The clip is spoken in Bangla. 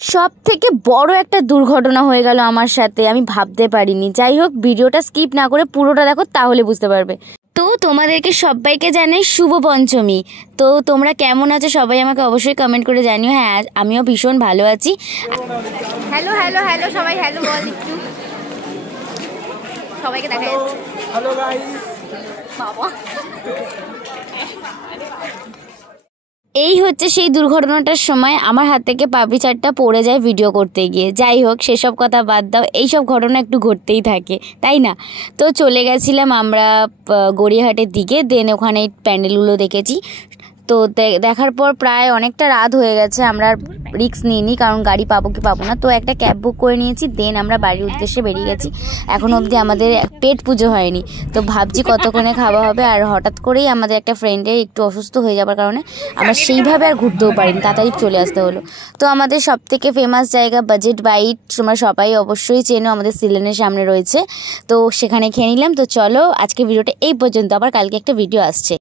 সবথেকে বড় একটা দুর্ঘটনা হয়ে গেল আমার সাথে, আমি ভাবতে পারিনি। যাই হোক, ভিডিওটা স্কিপ না করে পুরোটা দেখো, তাহলে বুঝতে পারবে। তো তোমাদেরকে সবাইকে জানাই শুভ পঞ্চমী। তো তোমরা কেমন আছো সবাই আমাকে অবশ্যই কমেন্ট করে জানিও। হ্যাঁ, আমিও ভীষণ ভালো আছি। হ্যালো হ্যালো হ্যালো সবাই হ্যালো বল একটু, সবাইকে দেখা যাচ্ছে। Hello guys. বাবা, এই হচ্ছে সেই দুর্ঘটনাটার সময় আমার হাত থেকে পাপড়ি চাটটা পড়ে যায় ভিডিও করতে গিয়ে। যাই হোক, সেসব কথা বাদ দাও, এইসব ঘটনা একটু ঘটতেই থাকে, তাই না? তো চলে গেছিলাম আমরা গড়িয়াহাটের দিকে। দেন ওখানে প্যান্ডেলগুলো দেখেছি। তো দেখার পর প্রায় অনেকটা রাত হয়ে গেছে। আমরা রিস্ক নিইনি, কারণ গাড়ি পাবো কি পাবো না। তো একটা ক্যাব বুক করে নিয়েছি। দেন আমরা বাড়ির উদ্দেশ্যে বেরিয়ে গেছি। এখনও অবধি আমাদের পেট পুজো হয়নি, তো ভাবছি কতক্ষণে খাওয়া হবে। আর হঠাৎ করেই আমাদের একটা ফ্রেন্ডের একটু অসুস্থ হয়ে যাবার কারণে আমরা সেইভাবে আর ঘুরতেও পারিনি, তাড়াতাড়ি চলে আসতে হলো। তো আমাদের সবথেকে ফেমাস জায়গা বাজেট বাইট, তোমরা সবাই অবশ্যই চেনো, আমাদের সিলেনের সামনে রয়েছে। তো সেখানে খেয়ে নিলাম। তো চলো, আজকে ভিডিওটা এই পর্যন্ত, আবার কালকে একটা ভিডিও আসছে।